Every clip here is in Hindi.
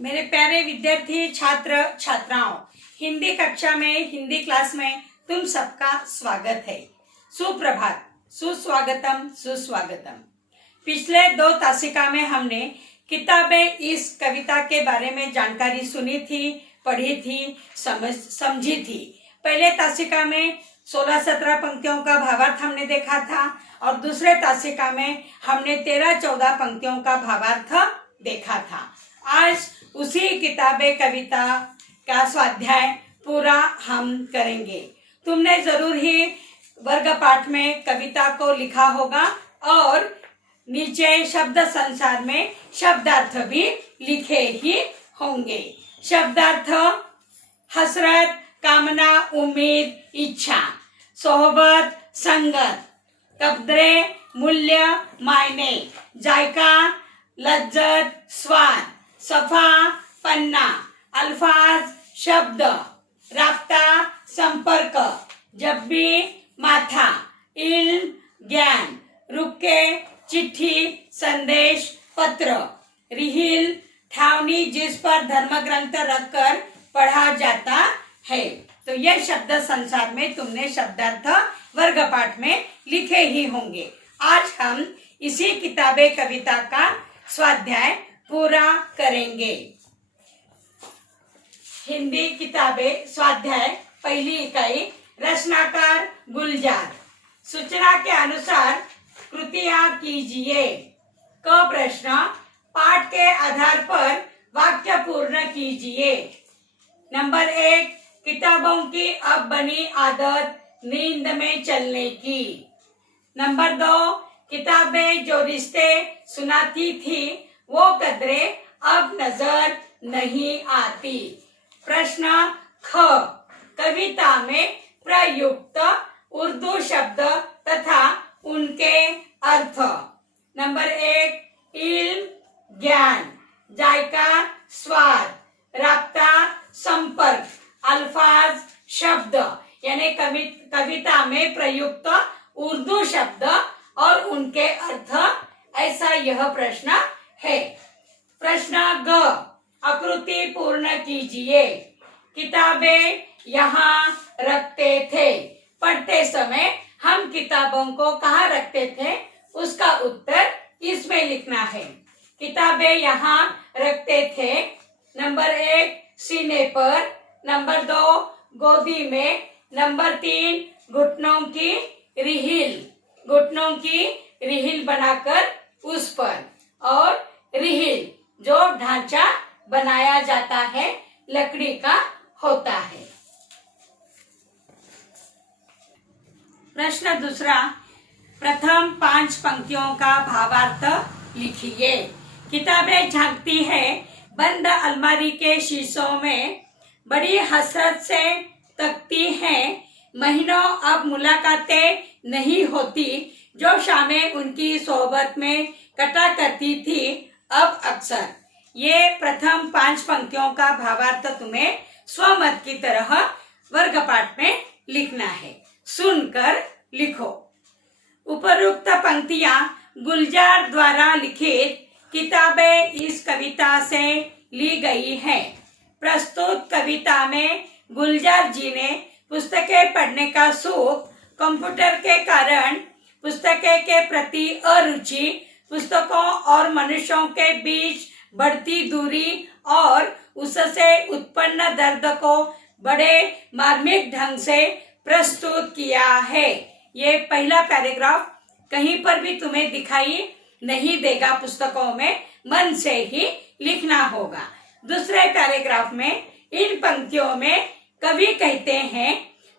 मेरे प्यारे विद्यार्थी छात्र छात्राओं, हिंदी कक्षा में, हिंदी क्लास में तुम सबका स्वागत है। सुप्रभात, सुस्वागतम, सुस्वागतम। पिछले 2 तासिका में हमने किताबें इस कविता के बारे में जानकारी सुनी थी, पढ़ी थी, समझी थी। पहले तासिका में 16-17 पंक्तियों का भावार्थ हमने देखा था और दूसरे तासिका में हमने 13-14 पंक्तियों का भावार्थ देखा था। आज उसी किताबे कविता का स्वाध्याय पूरा हम करेंगे। तुमने जरूर ही वर्ग पाठ में कविता को लिखा होगा और नीचे शब्द संसार में शब्दार्थ भी लिखे ही होंगे। शब्दार्थ: हसरत, कामना, उम्मीद, इच्छा। सोहबत, संगत। कदरे, मूल्य, मायने। जायका, लज्जत, स्वाद। सफा, पन्ना। अल्फाज, शब्द। राब्ता, संपर्क। जब्बी, माथा। इल्म, ज्ञान। रुके, चिट्ठी, संदेश, पत्र। रिहिल, ठावनी जिस पर धर्म ग्रंथ रखकर पढ़ा जाता है। तो यह शब्द संसार में तुमने शब्दार्थ वर्ग पाठ में लिखे ही होंगे। आज हम इसी किताबे कविता का स्वाध्याय पूरा करेंगे। हिंदी किताबे स्वाध्याय पहली इकाई, रचनाकार गुलजार। सूचना के अनुसार कृतियां कीजिए। क प्रश्न, पाठ के आधार पर वाक्य पूर्ण कीजिए। नंबर 1, किताबों की अब बनी आदत नींद में चलने की। नंबर 2, किताबें जो रिश्ते सुनाती थी वो कदरें अब नजर नहीं आती। प्रश्न ख, कविता में प्रयुक्त उर्दू शब्द तथा उनके अर्थ। नंबर 1, इल्म, ज्ञान। जायका, स्वाद। राब्ता, संपर्क। अल्फाज, शब्द। यानी कविता में प्रयुक्त उर्दू शब्द और उनके अर्थ, ऐसा यह प्रश्न है। प्रश्न ग, आकृति पूर्ण कीजिए। किताबें यहाँ रखते थे। पढ़ते समय हम किताबों को कहाँ रखते थे, उसका उत्तर इसमें लिखना है। किताबें यहाँ रखते थे। नंबर 1, सीने पर। नंबर 2, गोदी में। नंबर 3, घुटनों की रिहिल बनाकर उस पर। और रिहिल जो ढांचा बनाया जाता है, लकड़ी का होता है। प्रश्न दूसरा, प्रथम 5 पंक्तियों का भावार्थ लिखिए। किताबें झांकती है बंद अलमारी के शीशों में, बड़ी हसरत से तकती हैं। महीनों अब मुलाकातें नहीं होती, जो शामें उनकी सोहबत में कटा करती थी अब अक्सर। ये प्रथम 5 पंक्तियों का भावार्थ तुम्हें स्वमत की तरह वर्ग पाठ में लिखना है। सुनकर लिखो। उपरोक्त पंक्तियां गुलजार द्वारा लिखित किताबें इस कविता से ली गई हैं। प्रस्तुत कविता में गुलजार जी ने पुस्तकें पढ़ने का शौक, कंप्यूटर के कारण पुस्तकें के प्रति अरुचि, पुस्तकों और मनुष्यों के बीच बढ़ती दूरी और उससे उत्पन्न दर्द को बड़े मार्मिक ढंग से प्रस्तुत किया है। ये पहला पैराग्राफ कहीं पर भी तुम्हें दिखाई नहीं देगा पुस्तकों में, मन से ही लिखना होगा। दूसरे पैराग्राफ में इन पंक्तियों में कवि कहते हैं,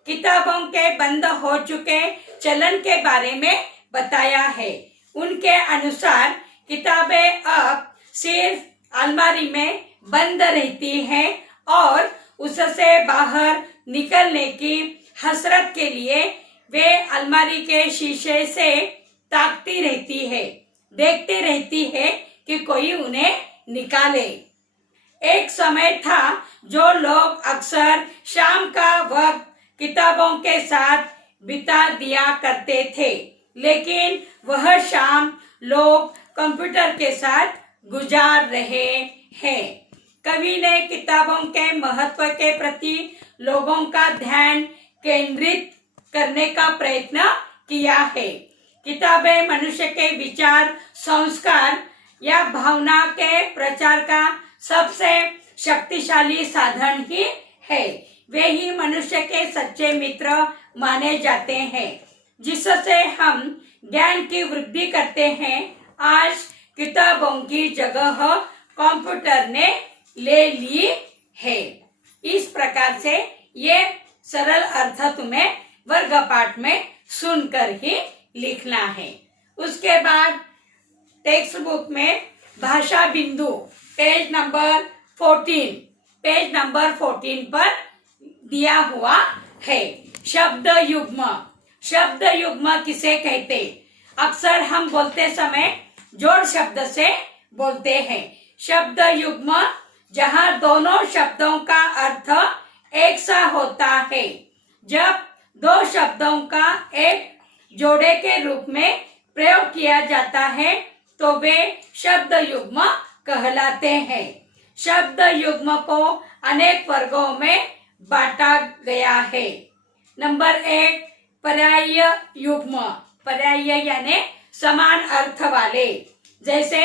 किताबों के बंद हो चुके चलन के बारे में बताया है। उनके अनुसार किताबें अब सिर्फ अलमारी में बंद रहती हैं और उससे बाहर निकलने की हसरत के लिए वे अलमारी के शीशे से ताकती रहती है, देखती रहती है कि कोई उन्हें निकाले। एक समय था जो लोग अक्सर शाम का वक्त किताबों के साथ बिता दिया करते थे, लेकिन वह शाम लोग कंप्यूटर के साथ गुजार रहे हैं। कवि ने किताबों के महत्व के प्रति लोगों का ध्यान केंद्रित करने का प्रयत्न किया है। किताबें मनुष्य के विचार, संस्कार या भावना के प्रचार का सबसे शक्तिशाली साधन ही है। वे ही मनुष्य के सच्चे मित्र माने जाते हैं, जिससे हम ज्ञान की वृद्धि करते हैं। आज किताबों की जगह कंप्यूटर ने ले ली है। इस प्रकार से ये सरल अर्थ तुम्हें वर्ग पाठ में सुनकर ही लिखना है। उसके बाद टेक्स्ट बुक में भाषा बिंदु पेज नंबर 14 पर दिया हुआ है। शब्द युग्म। शब्द युग्म किसे कहते? अक्सर हम बोलते समय जोड़ शब्द से बोलते हैं। शब्द युग्म जहाँ दोनों शब्दों का अर्थ एक सा होता है। जब दो शब्दों का एक जोड़े के रूप में प्रयोग किया जाता है तो वे शब्द युग्म कहलाते हैं। शब्द युग्म को अनेक वर्गों में बांटा गया है। नंबर 1, पर्याय युग्म। पर्याय यानी समान अर्थ वाले, जैसे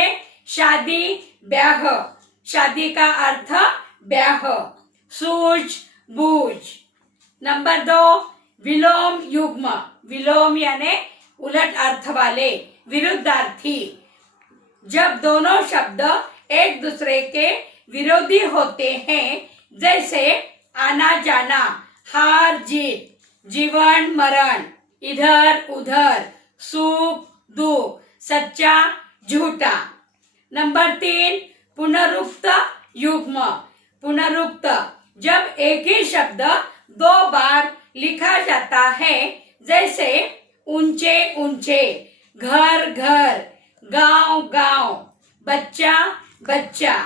शादी, ब्याह। शादी का अर्थ ब्याह। सूझ, बूझ। नंबर 2, विलोम युग्म। विलोम यानी उलट अर्थ वाले, विरुद्धार्थी। जब दोनों शब्द एक दूसरे के विरोधी होते हैं, जैसे आना जाना, हार जीत, जीवन मरण, इधर उधर, सुख दुख, सच्चा झूठा। नंबर 3, पुनरुक्त युग्म। पुनरुक्त जब एक ही शब्द 2 बार लिखा जाता है, जैसे ऊंचे ऊंचे, घर घर, गांव गांव, बच्चा बच्चा।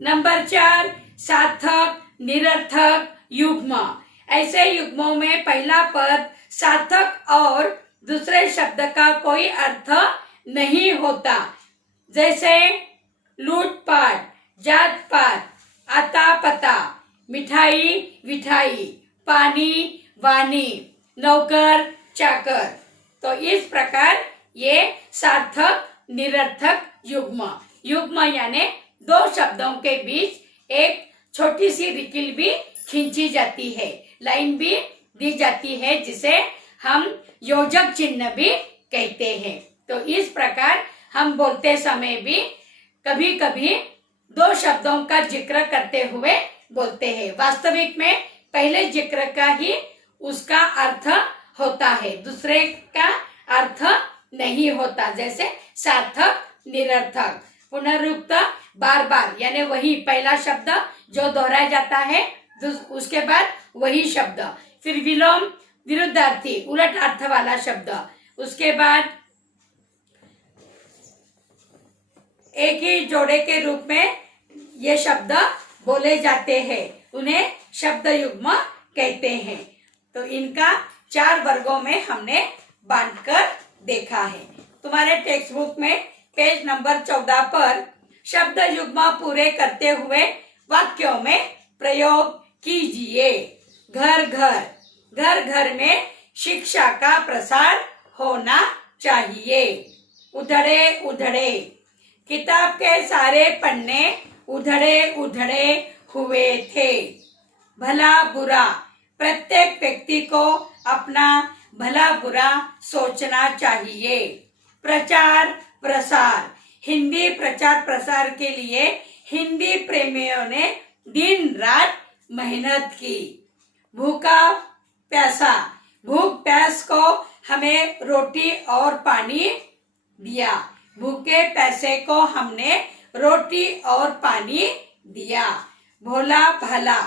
नंबर 4, सार्थक निरर्थक युग्म। ऐसे युग्मों में पहला पद सार्थक और दूसरे शब्द का कोई अर्थ नहीं होता, जैसे लूटपाट, जात पात, आता पता, मिठाई विठाई, पानी वानी, नौकर चाकर। तो इस प्रकार ये सार्थक निरर्थक युग्म। युग्म यानी 2 शब्दों के बीच एक छोटी सी रिकिल भी खींची जाती है, लाइन भी दी जाती है, जिसे हम योजक चिन्ह भी कहते हैं। तो इस प्रकार हम बोलते समय भी कभी कभी 2 शब्दों का जिक्र करते हुए बोलते हैं। वास्तविक में पहले जिक्र का ही उसका अर्थ होता है, दूसरे का अर्थ नहीं होता, जैसे सार्थक निरर्थक। पुनरुक्त बार बार यानी वही पहला शब्द जो दोहराया जाता है, उसके बाद वही शब्द। फिर विलोम विरुद्धार्थी उलट अर्थ वाला शब्द। उसके बाद एक ही जोड़े के रूप में ये शब्द बोले जाते हैं, उन्हें शब्द युग्म कहते हैं। तो इनका 4 वर्गों में हमने बांटकर देखा है। तुम्हारे टेक्स्ट बुक में पेज नंबर 14 पर शब्द युग्म पूरे करते हुए वाक्यों में प्रयोग कीजिए। घर घर। घर घर में शिक्षा का प्रसार होना चाहिए। उधड़े उधड़े। किताब के सारे पन्ने उधड़े उधड़े हुए थे। भला बुरा। प्रत्येक व्यक्ति को अपना भला बुरा सोचना चाहिए। प्रचार प्रसार। हिंदी प्रचार प्रसार के लिए हिंदी प्रेमियों ने दिन रात मेहनत की। भूखा प्यासा। भूख प्यास को हमें रोटी और पानी दिया। भूखे प्यासे को हमने रोटी और पानी दिया। भोला भाला।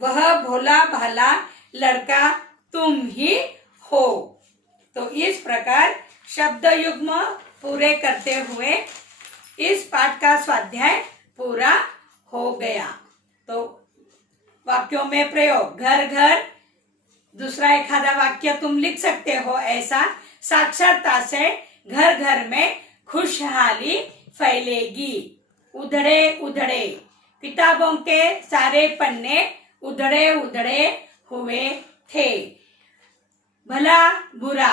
वह भोला भाला लड़का तुम ही हो। तो इस प्रकार शब्द युग्म पूरे करते हुए इस पाठ का स्वाध्याय पूरा हो गया। तो वाक्यों में प्रयोग। घर घर। दूसरा एखादा वाक्य तुम लिख सकते हो ऐसा। साक्षरता से घर घर में खुशहाली फैलेगी। उधड़े उधड़े। किताबों के सारे पन्ने उधड़े उधड़े हुए थे। भला बुरा,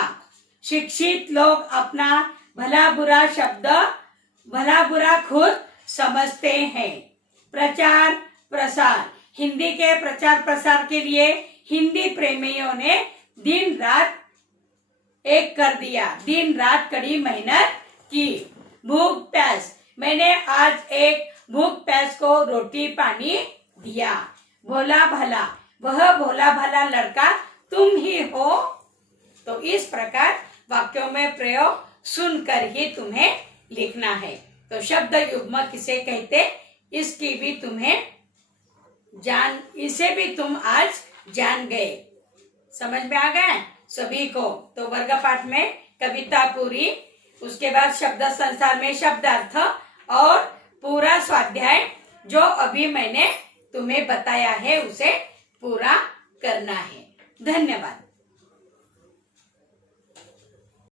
शिक्षित लोग अपना भला बुरा शब्द भला बुरा खुद समझते हैं। प्रचार प्रसार, हिंदी के प्रचार प्रसार के लिए हिंदी प्रेमियों ने दिन रात एक कर दिया, दिन रात कड़ी मेहनत की। भूख प्यास, मैंने आज एक भूख प्यास को रोटी पानी दिया। भोला भला, वह भोला भला लड़का तुम ही हो। तो इस प्रकार वाक्यों में प्रयोग सुनकर ही तुम्हें लिखना है। तो शब्द युग्म किसे कहते, इसकी भी तुम्हें इसे भी तुम आज जान गए, समझ में आ गए सभी को। तो वर्ग पाठ में कविता पूरी, उसके बाद शब्द संसार में शब्दार्थ और पूरा स्वाध्याय जो अभी मैंने तुम्हें बताया है उसे पूरा करना है। धन्यवाद।